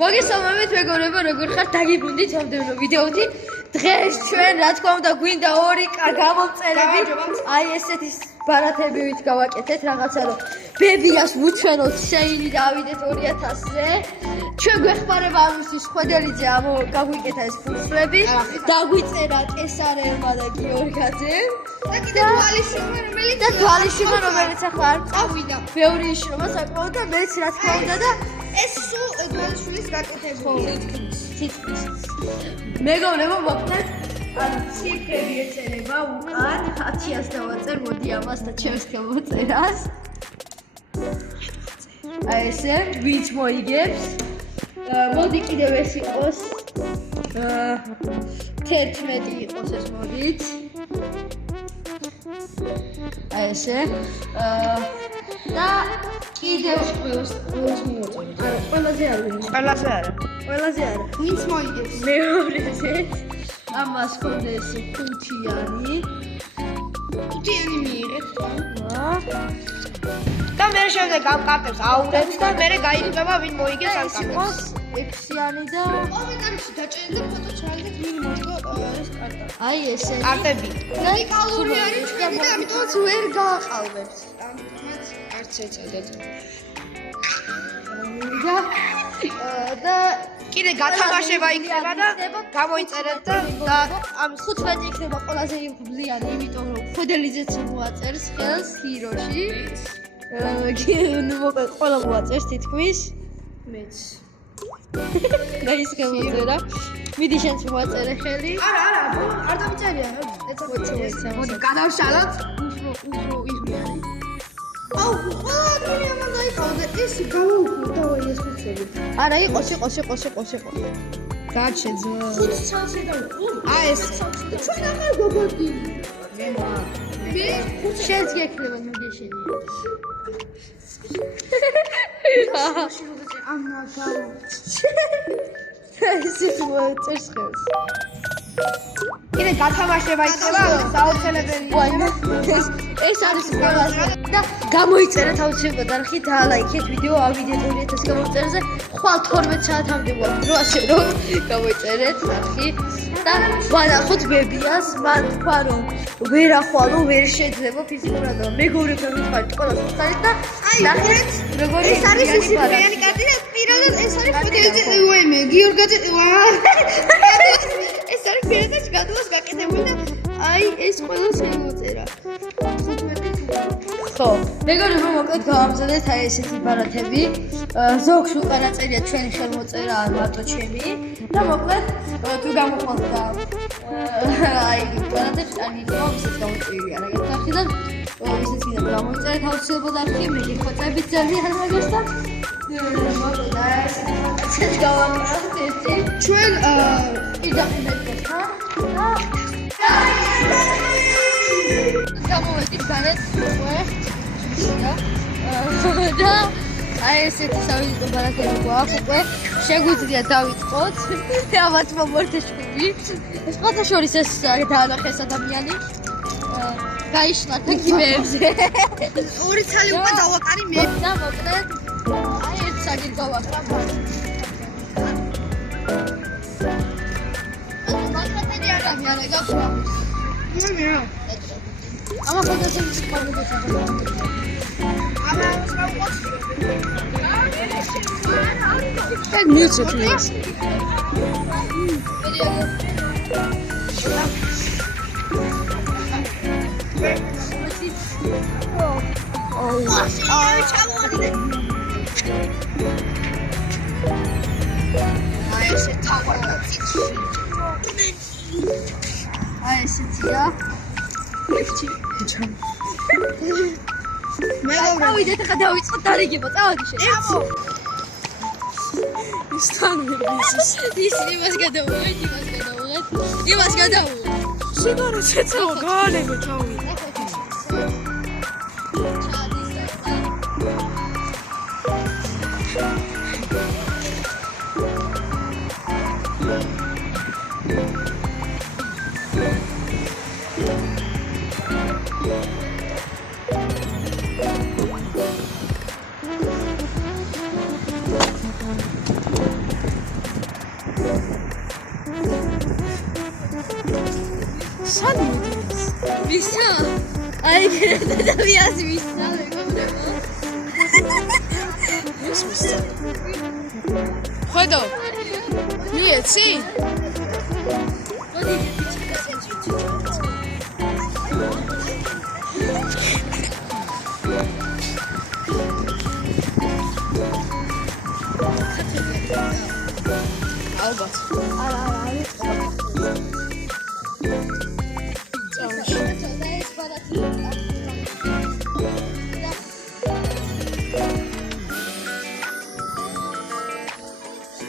მოგესალმებით მეგობრებო, როგორ ხართ? დაგიბრუნდით მომდევნო ვიდეოთი. დღეს ჩვენ რა თქმა უნდა გვინდა ორი გამომწერები. აი ესეთი ბარათებით გავაკეთეთ რაღაცა რომ ბებიას ვუჩვენოთ შეინი დავიდეთ 2000-ზე. ჩვენ გვეხმარება ამისთვის ხვედელიძე გაგვიკეთა ეს ფურცლები. დაგვიწერა კესარელმა და გიორგაძემ. და კიდე თვალიშვილმა რომელიც ახლა არ წავიდა. ბევრი იშრომა საკმაოდ და მეც რა თქმა უნდა და ეს სულ თვალიშვილის გაკეთებული. თითქმის. მეგობრებო, მოკლედ ციფრები ეწერება უკან 1000-ს დავაწერ, მოდი ამას და ჩემს გამოწერას. აი ესე, ვინც მოიგებს. მოდი კიდევ ეს იყოს 11 იყოს ეს მოდით. აი ესე. და კიდევ ყველას მივაწოდეთ. არა, ყველაზე არა. ყველაზე არა. ვინც მოიგებს? მეორეზე. ამას კონდეს ხუთიანი მიიღეთ. და მე შემდეგ ამ კარტებს აურებს და მე გაიგება ვინ მოიგებს ამ კარტებს. 6-იანი და კომენტარებში დაჭერეთ და ფოტო ჩაიგეთ ვინ მოიგო ეს კარტა. აი ესე. კარტები. უნიკალური არის ჩვენი და ამიტომაც ვერ გააყალბებთ. არც ეცადეთ. და კიდე გათამაშება იქნება და გამოიწერეთ და ამ 15 იქნება ყველაზე იმბლიანი, იმიტომ რომ ხვედელიძეც მოაწერს ხელს ჰიროში. მოკლედ ყველა მოაწერს თითქმის. მეც. და ის გამოწერა. მიდი შენც მოაწერე ხელი. არა, არ დამწერია. ეცა მოდი გადავშალოთ. უფრო იღმიანი. აუ, ყველა ამან დაიწყო ეს გამოუკვდა ეს ფუცები. არა, იყოს. გაჩეძო. 5 წელს დავიყო. აი ეს ჩვენ ახალ გოგოდი. მე შენს გექნება მოგეშენი. ამა გაუ. ეს მოაწერს ხელს. კიდე გათამაშება იქნება საოცრებელია. ეს არის ყველაზე და გამოიწერეთ აუცილებლად არხი და ლაიქეთ ვიდეო ავიდეთ 2000 გამოწერზე. ხვალ 12 საათამდე ვარ ასე რომ გამოიწერეთ არხი და ვანახოთ ბებიას, მან თქვა რომ ვერ ახვალო, ვერ შეძლება ფიზიკურად და მეგობრებთან ვიხარით ყველა ხალხით და ნახეთ როგორი ეს არის ის ბიანი კარტი და პირადად ეს არის ფოტოზე უემე გიორგაძე ეს არის პირადად გადავას გაკეთებული და აი ეს ყველა შემოწერა. ხო, მეგობრებო, მოკლედ გავამზადეთ აი ესეთი ბარათები. ზოგს უკან აწერია ჩვენი ხელმოწერა, არ მარტო ჩემი. და მოკლედ თუ გამოხვალთ და აი ბარათებს ანიჭო, ვისაც გამოწერია რა გეთახიდან, ვისაც კიდევ გამოიწერეთ აუცილებლად არხი, მე გიხვეწებით ძალიან მაგას და მოკლედ აი ესეთ გავამზადეთ ერთი. ჩვენ იდაყენებთ ხა? გამოვედით გარეთ და აი ესეთი სავიზიტო ბარათები გვაქვს უკვე შეგვიძლია დავიწყოთ ამათ მომორთეშები ეს ყველა შორის ეს დაანახეს ადამიანი გაიშლა თქიმებზე ორი ცალი უკვე დავაკარი მე და მოკლედ აი ერთ საგირ გავაკრა მაგათენი ადამიანი გაქვს მე ამა ხოდასე სპორტზე Как мються плюс. აი ესეთია. მე გავიდეთ ახლა დავიწყოთ დარიგება, წავედი შენ. ის თან ის იმას გადავუღეთ. იმას გადავუღეთ. შეგარო შეწევა გაალება თავი. სად მიდის? ვისა? აი გერდა და ვიას ვისა მეგობრებო. ის ვისა? ხედო. მიეცი? მოდი ვიჩი. ალბათ. არა, წამში.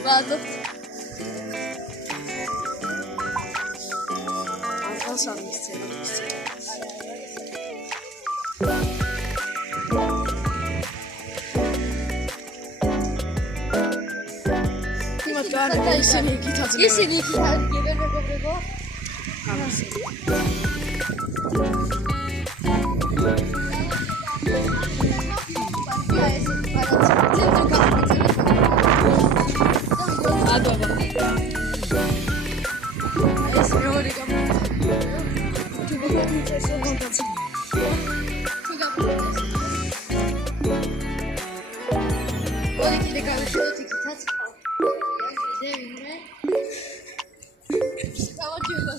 ვადობთ. ანკალს ამისცემა. იმათ გაარდა ისინი იქით აძლევენ. ისინი იქით აღდგებენ მეგობრებო. ადობა. ეს მეორე გამოიწვია. თუ გაგიწესო კონტაცი. თუ გამოიწვია. ორი კიდე გავიშვიდოთ იქითაც. ზე ვინმე. გავაჯერა.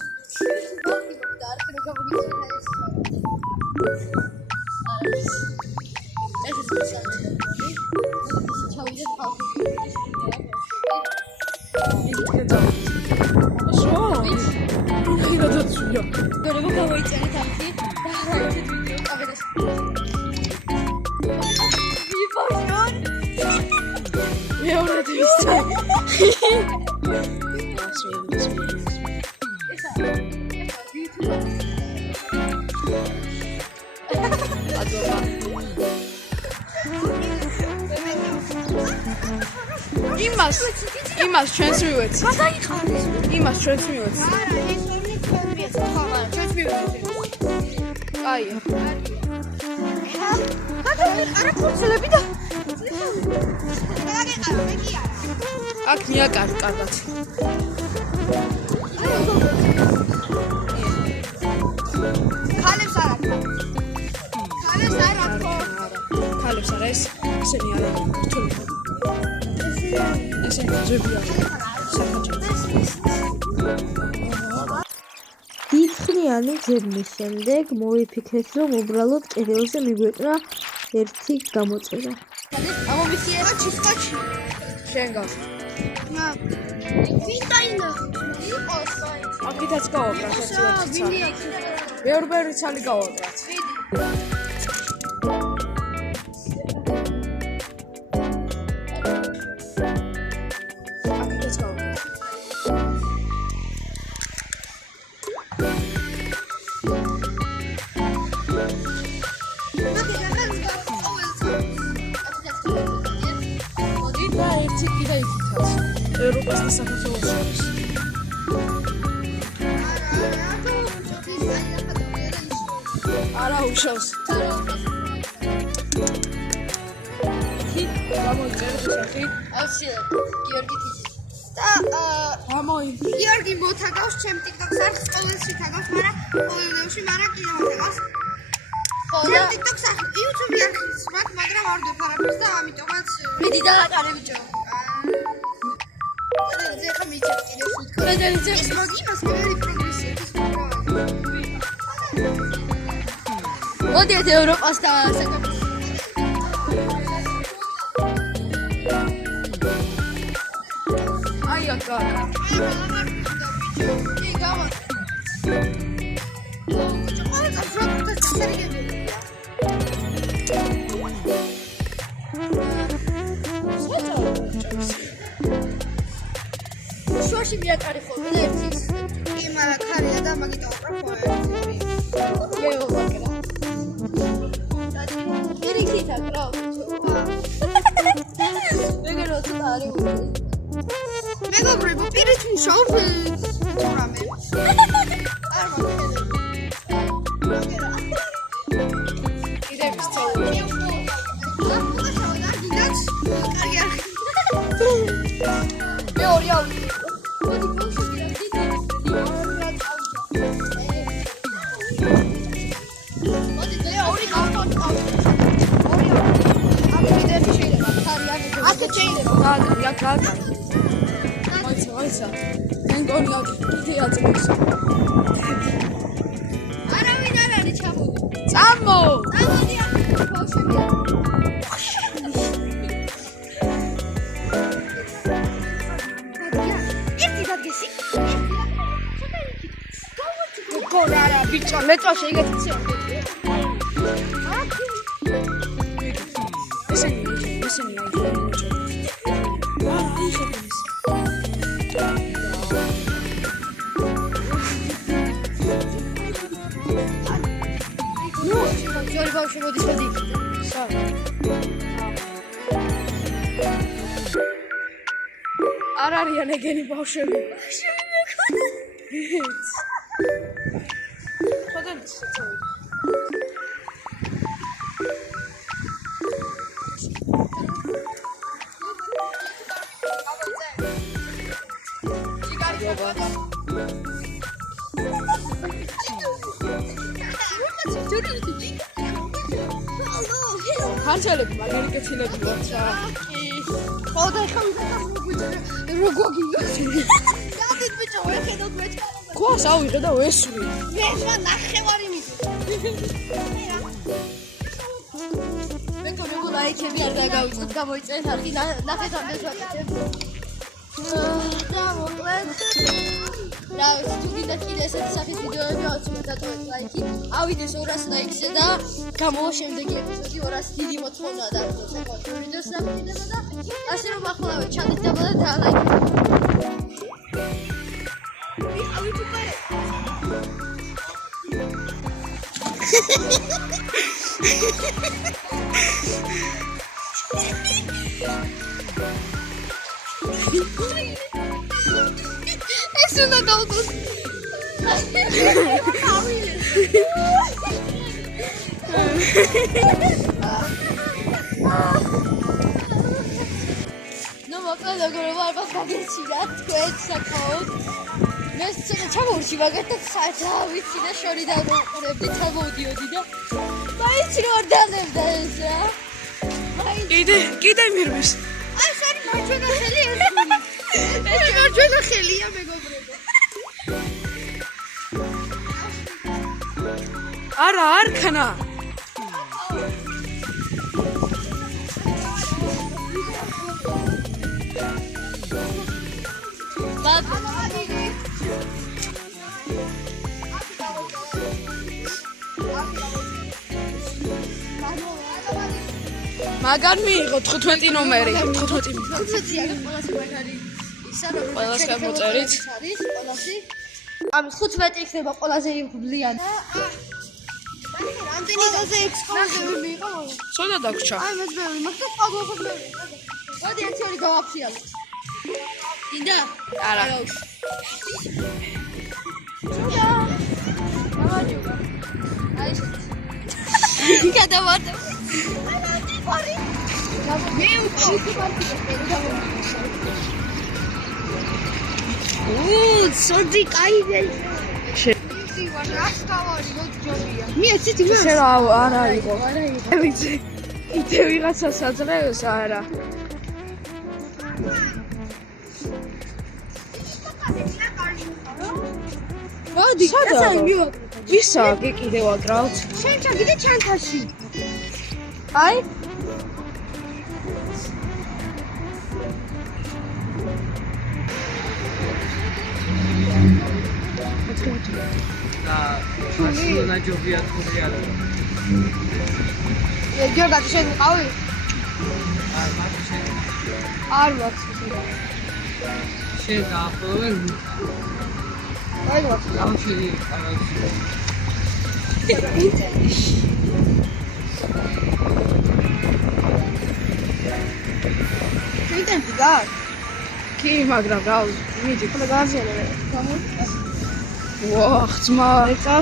და არ ხრო გამოიწვია ეს. ეს ჩავიდეთ ხალხი. გორებო გამოიწერეთ ამით და რაიცით ვიდეო კამერას. ვიფაშონ. მეორე თვისთან. იმას ჩვენს მივეცით. იმას ჩვენს მივეცით. არა, ის ორი თქვენ მიეცეთ. ხო, არა, ჩვენც მივეცეთ. აია. არა, ფუცლები და დაგეყარა, მე კი არა. აქ მიაკარ კარგად. ქალებს არა. ქალებს არა ხო? ქალებს არა ეს ისინი არა რთული. ესენი ძებია. დიდხნიანი ძებნის შემდეგ მოვიფიქრეთ, რომ უბრალოდ კედელზე მიგვეკრა ერთი გამოწერა. ამომიხიე. ხოჩი. შენ გავს. ვინ დაინა? იყოს აი. აქითაც გავაკრათ ერთი ცალი. ვინია იქ? ბევრი ცალი გავაკრათ. აქითაც გავაკრათ. და ერთი კიდე იქითაც. ევროპას და საქართველოს შორის. არა უშავს. გამოიწერეთ სახი. ავსია გიორგი თიძი. და გამოი. გიორგი მოთაგავს ჩემ TikTok-ს არ ყოველში თაგავს, მაგრამ ყოველ ვიდეოში მაგრამ კიდე მოთაგავს. ხო ჩემ და TikTok-ს არ YouTube-ი არ ხის მაგ, მაგრამ არ ვდებ არაფერს და ამიტომაც მიდი დააყარე ბიჭო. ზე ხა მიჭერ კიდე შუთქა. ბედერიძე ეს მაგინას მერი პროგრესია ის პროგრამა. მოდიეთ ევროპას და საქართველოს. აი აქ. კი გავა. ყოველ წელს რა დასერიგებელია. შუაში მიატარი ხოლმე და ერთის. კი, მაგრამ ხარია და მაგიტო აკრა მე ვაკრა. ერიქით აკრა ბიჭო. მეგერო თუ არის. მეგობრებო, პირით მუშაობ რამე. არ მაგერა. კიდე ვისწავლე. მე ორი ავიდე. მოდი ბუშში რა დიდი. მაიცა. მე მგონი კიდე აწმოს. არავინ არ არის ჩამოდი. წამო! წამოდი აქ ბავშვებია. ერთი დაგესი. გორარა ბიჭო, მეწვავში იგეთიცი. ესენი ჯორი ბავშვი მოდის მოდი. არ არიან ეგენი ბავშვები. ხარჯალები მაგარი კეთილები ვართ რა. ხო და ხომ როგორ გიგო? დავით ბიჭო, ვეხედოთ მე ჩქარა. გვას ავიღე და ვესვი. მე სხვა ნახევარი მიდი. მე თვითონ ლაიქები არ დაგავიწყოთ, გამოიწერეთ არხი, ნახეთ ამდენს ვაკეთებ. და მოკლედ. და თუ გინდათ კიდე ესეთი სახის ვიდეოები ავწმოთ დატოვეთ ლაიქი. ავიდეს 200 ლაიქზე და გამოვა შემდეგი ეპიზოდი 200 დიდი მოთხოვნა და საკუთარ ვიდეოს დაგიდება და ასე რომ ახლა ჩადიდება და დალაიქეთ. ვიყავით უკვე. ეს უნდა დავდოს. ნუ მოკლედ როგორ ვარ გაგეჩიდა თქვენ საკაოდ. მე ჩამოვში მაგათ საერთოდ ვიცი და შორიდან უყურებდი ჩამოვდიოდი და მაინც რო არ დალებდა ეს რა. კიდე მირვის. აი შენი მარჯვენა ხელი ეს მარჯვენა ხელია მეგობრებო. არა არქანა. მაგან მიიღო 15 ნომერი, 15. 15-ია ყველაზე მაგარი. ისა რომ ყველას გამოწერით. არის ყველასი. ამ 15 იქნება ყველაზე იბლიანი. რამდენი გაზე ექსკლუზივი მიიღო? ცოტა დაგვრჩა. აი მე ძმები, მაგას პაგოხოს მე. მოდი ერთი ორი გავაფრიალოთ. დინდა? არა. ჩუდა. დავაჯობა. აი ეს. გადავარდა. აი მე სოდი კაიდე. ისი ვარ ასტავარი მოძჯობია. მე ციცი მე. ესე რა არა იყო. ვიცი. კიდე ვიღაცა საძრევს არა. მოდი, კაცი მივა. ვისა კიდე ვაკრავთ? შენ ჩაგიდე ჩანთაში. აი და მასინა ჯობია თურია. გიორგა შენ ყავი? არ მაქვს. შენ დაახლოვენ აი მაქვს. ამჩილი არაში. შენ და კი მაგრამ გავი მიდი ხოლმე გააზიანე. ვახ ძმა ეკა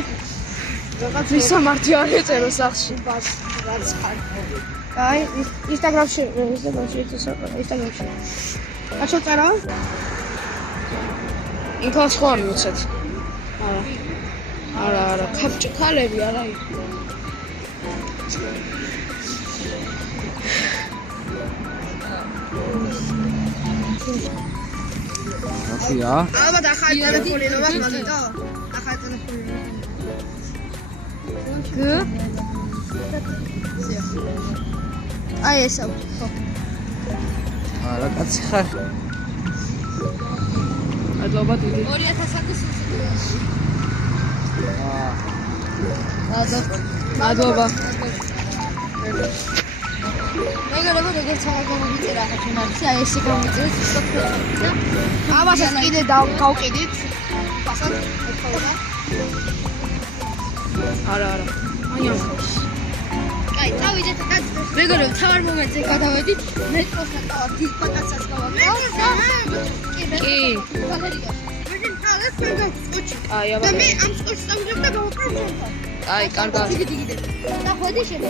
რაღაც ისამართი არ ეწერო სახში ბას რაც ხარ. აი ინსტაგრამში ინსტაგრამში. აჩო წერა? იქაც ხო არ მიცეთ. არა. ქალები არა. აფია. ალბათ ახალი ტელეფონი ნომა მაგიტო. ახალი ტელეფონი. აი ეს აქვს. ხო. არა კაცი ხარ. მადლობა დიდი. 2000-ის მადლობა. მეგობრებო, როგორც გამოგიწერა ახლა მარცი, აი ესე გამიწერეთ სოფლებში და ამასაც კიდე გავყიდით. ფასად ეთქვა. არა. აი ამ. აი, წავიდეთ და მეგობრებო, თავარ მომენტზე გადავედით, მეტროსთან წავარ, დისპაკაცას გავაკეთებ და კი. აი აბა. და მე ამ სკოლაში წავიდებ და გავაკეთებ ჩემთან. აი, კარგად. დიდი. და ხოდი შენ.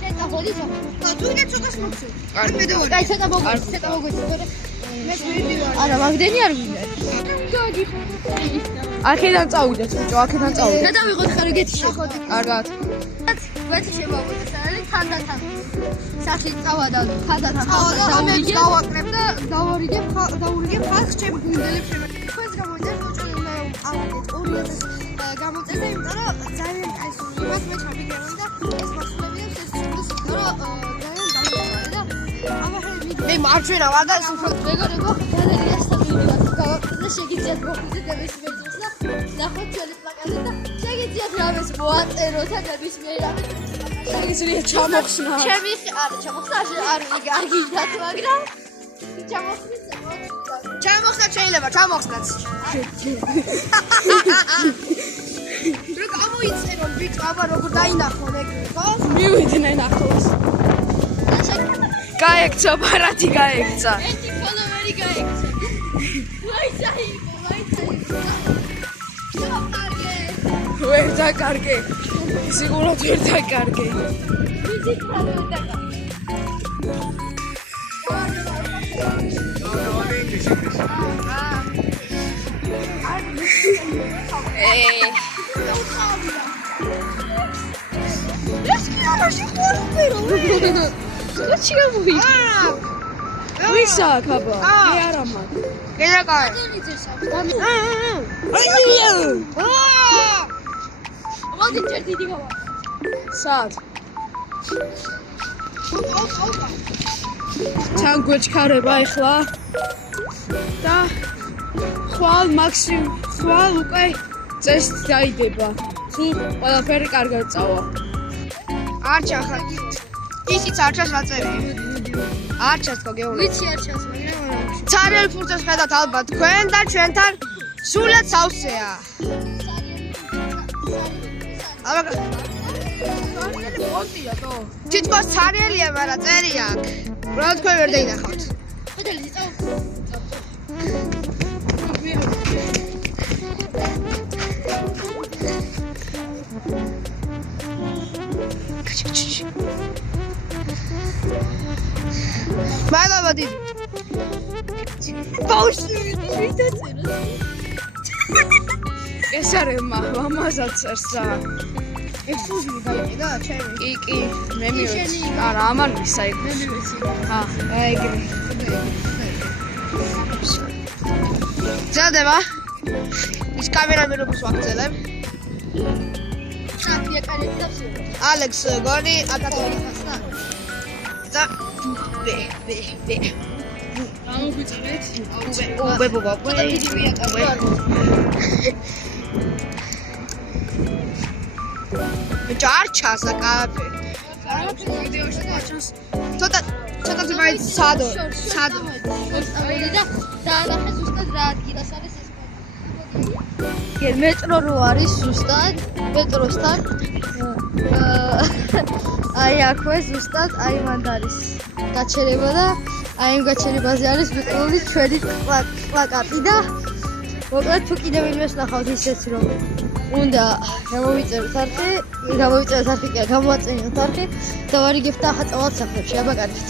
შენ ხოდი შენ. თუ კიდე ცოტას მოხსოვ. კარგი. აი, ცოტა მოგვიწევ, თორე მე ვიდეო არა, მაგდენი არ ვინდა. აქედან წავიდეთ, ბიჭო, აქედან წავიდეთ. და დავიღოთ ხარგეთი შეხოდი. კარგად. ვეთი შემოგვიდეს არის თანდათან. სახი წავა და თანდათან. ამებს გავაკრებ და დავარიგებ ხალხს ჩემ გუნდელებს შემოგვიდეს. ხოს გამოვიდეს ოჭოლი მე ავიდეთ 2000 გამოწერდა, იმიტომ რომ ძალიან ეს იმას მე ჩამიგერო და ეს მასულებს ეს შემოს რომ ძალიან დავიწყე და მე მარჯვენა ვარ და მეგობრებო, გალერიას თავიდანაც გავაკეთე და შეგიძლიათ მოხუცეთ ნებისმიერს და ნახოთ ჩვენი პლაკატი და შეგიძლიათ რამეს მოაწეროთ და ნებისმიერ რამეს შეგიძლიათ ჩამოხსნა. ჩემი არა ჩამოხსნა არ გაგიგდათ მაგრამ ჩამოხსნის ჩამოხსნათ შეიძლება ჩამოხსნათ რო გამოიწერო ბიჭო აბა როგორ დაინახო ეგრე ხო მივიდნენ ახლოს. გაექცა ბარათი გაექცა. ერთი ფოლოვერი გაიქცა ვაიცაი ვერ დაკარგე. სიგურად ვერ დაკარგე. What you doing? ვისა ხაბა? მე არა მაგ. გელაკაი მოდი ჯერ დიდი გავა სად? თან გვეჩქარება ახლა და ხვალ უკვე წესით დაიდება. თუ ყველაფერი კარგად წავა. არჩა ხარ ისიც არჩას აწერია არჩას თქო გეუბნები ვიცი არ ჩას მაგრამ ცარიელ ფურცელს ხედავთ ალბათ თქვენ და ჩვენთან სულაც სავსეა აბა თითქოს ცარიელია მაგრამ წერია აქ უბრალოდ თქვენ ვერ დაინახავთ ხოდელი წავ მადლობა დიდი ბავშვი ვიდაწეროს ეს არის მამაზად წერსა. ექსკლუზივი გაიყიდა ჩემი კი მე მივეცი. არა ამან მისა იქ. მე მივეცი ეგრე ძადება ის კამერამენ როგორც ვაგრძელებ საფია კალეთი დავსიო ალექს გონი აკატონი ხასნა და ბე ამოგვიწერეთ. უბე ბუბა ცოტა დიდი ვიაკავე ჯარჩას აკაფე ვიდეოში გაჩანს. ცოტა თვით სადო და დაანახე ზუსტად რა ადგილას არის ეს გერ მეტრო რო არის ზუსტად მეტროსთან აი აქვე ზუსტად აი მანდ არის გაჩერება და აი იმ გაჩერებაზე არის მიყოლი ჩვენი პლაკატი და მოკლედ თუ კიდევ იმეს ნახავთ ისეც რომ უნდა გამოვიწეროთ არხი გამოვიწეროთ არხი კი გამოვაწენოთ არხი და ვარიგებთ ახალ წავალ სახლებში აბა კარგით